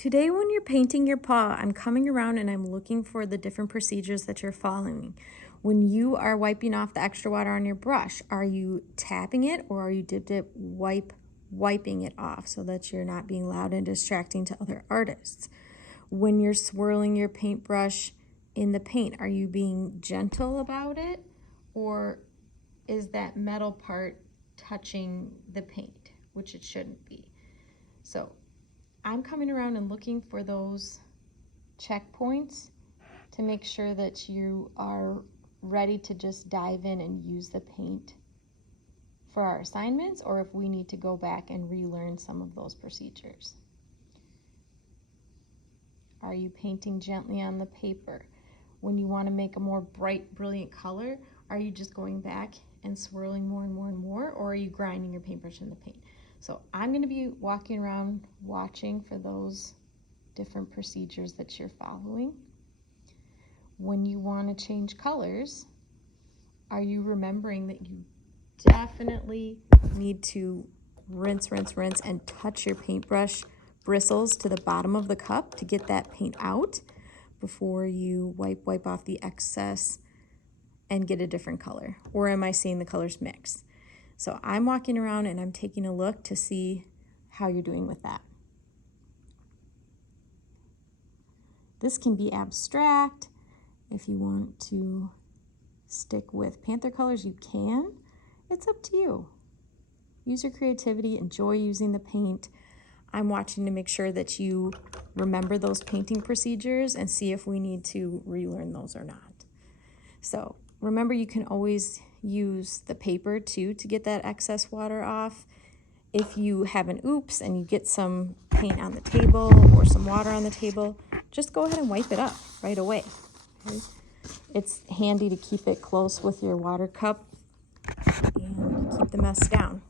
Today when you're painting your paw, I'm coming around and I'm looking for the different procedures that you're following. When you are wiping off the extra water on your brush, are you tapping it or are you dip wiping it off so that you're not being loud and distracting to other artists? When you're swirling your paintbrush in the paint, are you being gentle about it or is that metal part touching the paint, which it shouldn't be? So I'm coming around and looking for those checkpoints to make sure that you are ready to just dive in and use the paint for our assignments, or if we need to go back and relearn some of those procedures. Are you painting gently on the paper? When you want to make a more bright, brilliant color, are you just going back and swirling more and more and more, or are you grinding your paintbrush in the paint? So I'm going to be walking around watching for those different procedures that you're following. When you want to change colors, are you remembering that you definitely need to rinse and touch your paintbrush bristles to the bottom of the cup to get that paint out before you wipe off the excess and get a different color? Or am I seeing the colors mix? So I'm walking around and I'm taking a look to see how you're doing with that. This can be abstract. If you want to stick with Panther colors, you can. It's up to you. Use your creativity, enjoy using the paint. I'm watching to make sure that you remember those painting procedures and see if we need to relearn those or not. So remember, you can always use the paper too to get that excess water off. If you have an oops and you get some paint on the table or some water on the table, just go ahead and wipe it up right away. Okay? It's handy to keep it close with your water cup and keep the mess down.